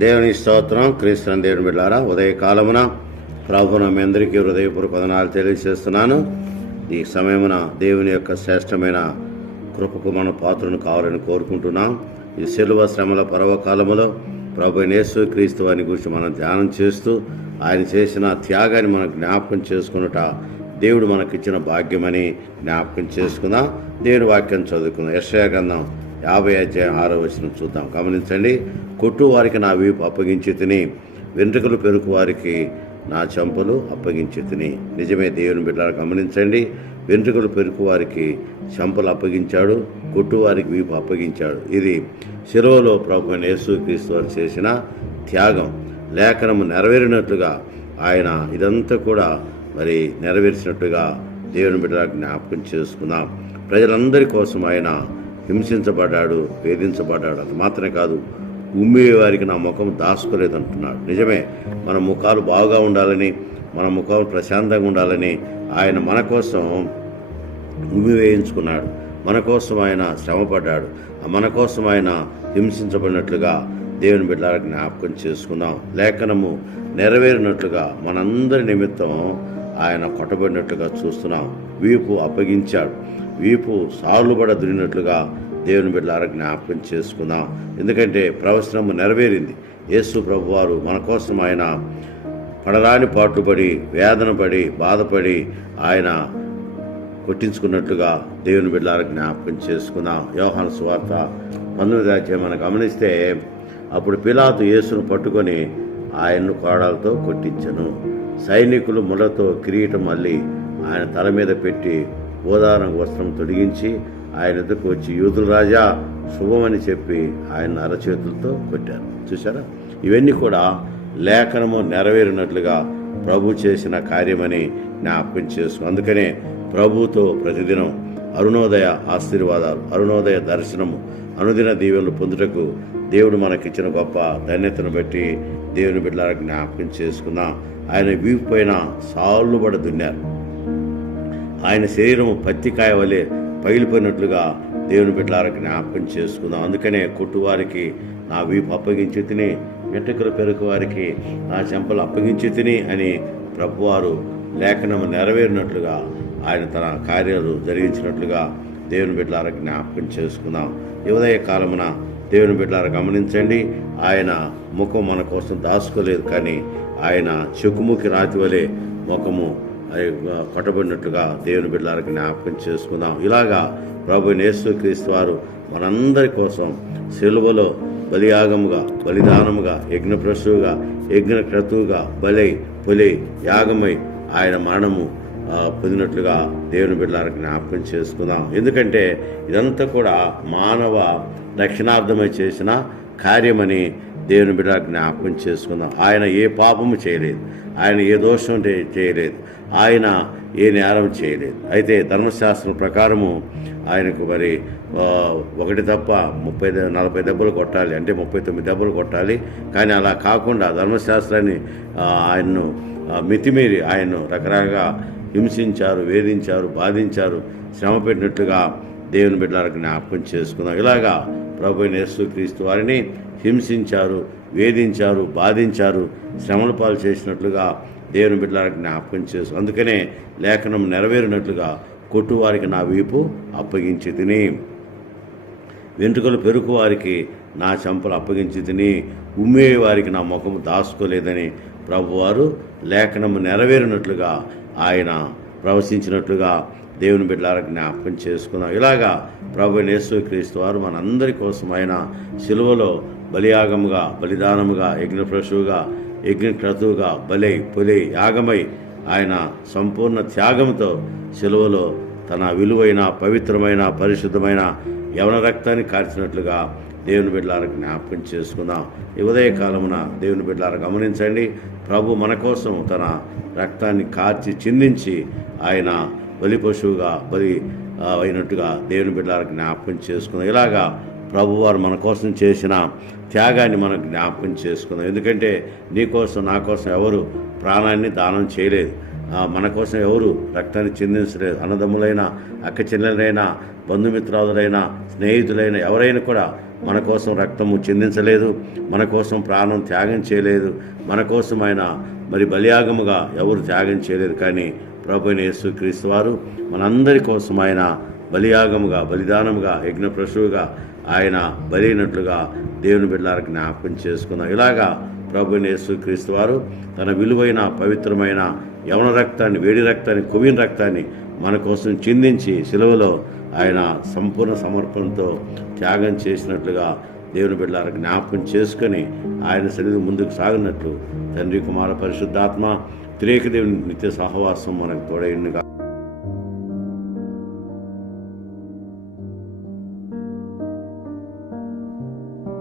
దేవుని స్తోత్రం క్రీస్తుని దేవుని బిడ్డారా ఉదయకాలమున ప్రభున మీ అందరికీ హృదయపూర్వక పదనాలు తెలియజేస్తున్నాను. ఈ సమయమున దేవుని యొక్క శ్రేష్టమైన కృపకు మన పాత్రను కావాలని కోరుకుంటున్నాం. ఈ శిలువ శ్రమల పర్వకాలములో ప్రభు నేసు క్రీస్తు వారిని గురించి మనం ధ్యానం చేస్తూ ఆయన చేసిన త్యాగాన్ని మనం జ్ఞాపకం చేసుకున్నట దేవుడు మనకిచ్చిన భాగ్యమని జ్ఞాపకం చేసుకుందాం. దేవుని వాక్యం చదువుకుందాం. యశ్యా గ్రంథం యాభై అధ్యాయం ఆరో వచనం చూద్దాం. గమనించండి కొట్టు వారికి నా వీపు అప్పగించి తిని వెంట్రుకలు పెరుకు వారికి నా చెంపలు అప్పగించి తిని. నిజమే దేవుని బిడ్డలు గమనించండి వెంట్రుకలు పెరుకు వారికి చంపలు అప్పగించాడు కొట్టు వారికి వీపు అప్పగించాడు. ఇది శిలువలో ప్రభు యేసు క్రీస్తు వారు చేసిన త్యాగం. లేఖనము నెరవేరినట్లుగా ఆయన ఇదంతా కూడా మరి నెరవేర్చినట్టుగా దేవుని బిడ్డ జ్ఞాపకం చేసుకున్నాం ప్రజలందరి కోసం ఆయన హింసించబడ్డాడు వేధించబడ్డాడు. అది మాత్రమే కాదు ఉమ్మే వారికి నా ముఖం దాసుకోలేదంటున్నాడు నిజమే మన ముఖాలు బాగా ఉండాలని మన ముఖం ప్రశాంతంగా ఉండాలని ఆయన మన కోసం ఉమ్మి వేయించుకున్నాడు. మన కోసం ఆయన శ్రమపడ్డాడు. మన కోసం ఆయన హింసించబడినట్లుగా దేవుని బిడ్డల జ్ఞాపకం చేసుకుందాం. లేఖనము నెరవేరినట్లుగా మనందరి నిమిత్తం ఆయన కొట్టబడినట్లుగా చూస్తున్నాం. వీపు అప్పగించాడు. వీపు సార్లుబడ దున్నినట్లుగా దేవుని బిడ్డల జ్ఞాపకం చేసుకుందాం. ఎందుకంటే ప్రవచనము నెరవేరింది. యేసు ప్రభువారు మన కోసం ఆయన పడరాని పాటుపడి వేదన పడి బాధపడి ఆయన కొట్టించుకున్నట్లుగా దేవుని బిడ్డల జ్ఞాపకం చేసుకుందాం. యోహాను సువార్త పంతొమ్మిది అధ్యాయం మనం గమనిస్తే అప్పుడు పిలాతు యేసును పట్టుకొని ఆయన్ను కోడాలతో కొట్టించను. సైనికులు ముళ్ళతో కిరీటం మళ్ళీ ఆయన తల మీద పెట్టి ఓదారం వస్త్రం తొడిగించి ఆయన ఎదుకు వచ్చి యూదుల రాజా శుభమని చెప్పి ఆయన అరచేతులతో కొట్టారు. చూసారా ఇవన్నీ కూడా లేఖనము నెరవేరినట్లుగా ప్రభు చేసిన కార్యమని జ్ఞాపకం చేసుకు అందుకనే ప్రభుతో ప్రతిదినం అరుణోదయ ఆశీర్వాదాలు అరుణోదయ దర్శనము అనుదిన దీవెనలు పొందుటకు దేవుడు మనకిచ్చిన గొప్ప ధన్యతను బట్టి దేవుని బిడ్డలకు జ్ఞాపకం చేసుకున్న ఆయన వీపు పైన సాళ్ళుబడ దున్నారు ఆయన శరీరము పత్తికాయ వలె పగిలిపోయినట్లుగా దేవుని బిడ్డలార జ్ఞాపకం చేసుకుందాం. అందుకనే కొట్టువారికి నా వీపు అప్పగించి తిని వెంట్రుకలు పెరుగు వారికి నా చెంపలు అప్పగించి తిని అని ప్రభువారు లేఖనము నెరవేరినట్లుగా ఆయన తన కార్యాలు జరిగించినట్లుగా దేవుని బిడ్డలార జ్ఞాపకం చేసుకుందాం. ఈ ఉదయ కాలమున దేవుని బిడ్డలార గమనించండి ఆయన ముఖం మన కోసం దాచుకోలేదు కానీ ఆయన చెక్కుముఖి రాతి వలె ముఖము కట్టబడినట్లుగా దేవుని బిడ్డలకు జ్ఞాపకం చేసుకుందాం. ఇలాగా ప్రభు నేసుక్రీస్తు వారు మనందరి కోసం సెలువలో బలియాగముగా బలిదానముగా యజ్ఞప్రసువుగా యజ్ఞ క్రతువుగా బలై పొలి యాగమై ఆయన మరణము పొందినట్లుగా దేవుని బిడ్డలకు జ్ఞాపకం చేసుకుందాం. ఎందుకంటే ఇదంతా కూడా మానవ రక్షణార్థమై చేసిన కార్యమని దేవుని బిడ్డ జ్ఞాపకం చేసుకుందాం. ఆయన ఏ పాపము చేయలేదు. ఆయన ఏ దోషం చేయలేదు. ఆయన ఏ నేరం చేయలేదు. అయితే ధర్మశాస్త్రం ప్రకారము ఆయనకు మరి ఒకటి తప్ప ముప్పై నలభై దెబ్బలు కొట్టాలి. అంటే ముప్పై తొమ్మిది దెబ్బలు కొట్టాలి. కానీ అలా కాకుండా ధర్మశాస్త్రాన్ని ఆయన్ను మితిమీరి ఆయన్ను రకరకాలుగా హింసించారు వేధించారు బాధించారు. శ్రమ పెట్టినట్లుగా దేవుని బిడ్డలకు జ్ఞాపకం చేసుకుందాం. ఇలాగా ప్రభు యేసు క్రీస్తు వారిని హింసించారు వేధించారు బాధించారు శ్రమల పాలు చేసినట్లుగా దేవుని బిడ్డలకు జ్ఞాపకం చేసు. అందుకనే లేఖనం నెరవేరినట్లుగా కొట్టువారికి నా వీపు అప్పగించి తిని వెంట్రుకలు పెరుకు వారికి నా చంపలు అప్పగించి తిని ఉమ్మే వారికి నా ముఖం దాచుకోలేదని ప్రభువారు లేఖనము నెరవేరినట్లుగా ఆయన ప్రవశించినట్లుగా దేవుని బిడ్డలారా జ్ఞాపకం చేసుకుందాం. ఇలాగా ప్రభు యేసు క్రీస్తు వారు మనందరి కోసం ఆయన సిలువలో బలియాగముగా బలిదానముగా యజ్ఞప్రశువుగా యజ్ఞక్రతువుగా బలై పొలి యాగమై ఆయన సంపూర్ణ త్యాగంతో సిలువలో తన విలువైన పవిత్రమైన పరిశుద్ధమైన యవన రక్తాన్ని కార్చినట్లుగా దేవుని బిడ్డలారా జ్ఞాపకం చేసుకుందాం. ఈ ఉదయ కాలమున దేవుని బిడ్డలారా గమనించండి. ప్రభు మన కోసం తన రక్తాన్ని కార్చి చిందించి ఆయన బలి పశువుగా బలి అయినట్టుగా దేవుని బిడ్డలకు జ్ఞాపకం చేసుకుందాం ఇలాగా ప్రభువారు మన కోసం చేసిన త్యాగాన్ని మనం జ్ఞాపకం చేసుకుందాం ఎందుకంటే నీ కోసం నా కోసం ఎవరు ప్రాణాన్ని దానం చేయలేదు. మన కోసం ఎవరు రక్తాన్ని చెందించలేదు. అన్నదమ్ములైన అక్క చెల్లెలైనా బంధుమిత్రాదులైనా స్నేహితులైన ఎవరైనా కూడా మన కోసం రక్తము చెందించలేదు. మన కోసం ప్రాణం త్యాగం చేయలేదు. మన కోసం ఆయన మరి బలియాగముగా ఎవరు త్యాగం చేయలేదు. కానీ ప్రభు యేసు క్రీస్తు వారు మనందరి కోసం ఆయన బలియాగముగా బలిదానముగా యజ్ఞ పశువుగా ఆయన బలైనట్లుగా దేవుని బిడ్డలకు జ్ఞాపకం చేసుకుందాం. ఇలాగా ప్రభు యేసు క్రీస్తు వారు తన విలువైన పవిత్రమైన యవన రక్తాన్ని వేడి రక్తాన్ని కువిన రక్తాన్ని మన కోసం చిందించి సెలవులో ఆయన సంపూర్ణ సమర్పణతో త్యాగం చేసినట్లుగా దేవుని బిడ్డలకు జ్ఞాపకం చేసుకొని ఆయన శరీరం ముందుకు సాగినట్లు తండ్రి కుమార పరిశుద్ధాత్మ త్రేకదేవుని నిత్య సహవాసం మనకు తోడైండుగా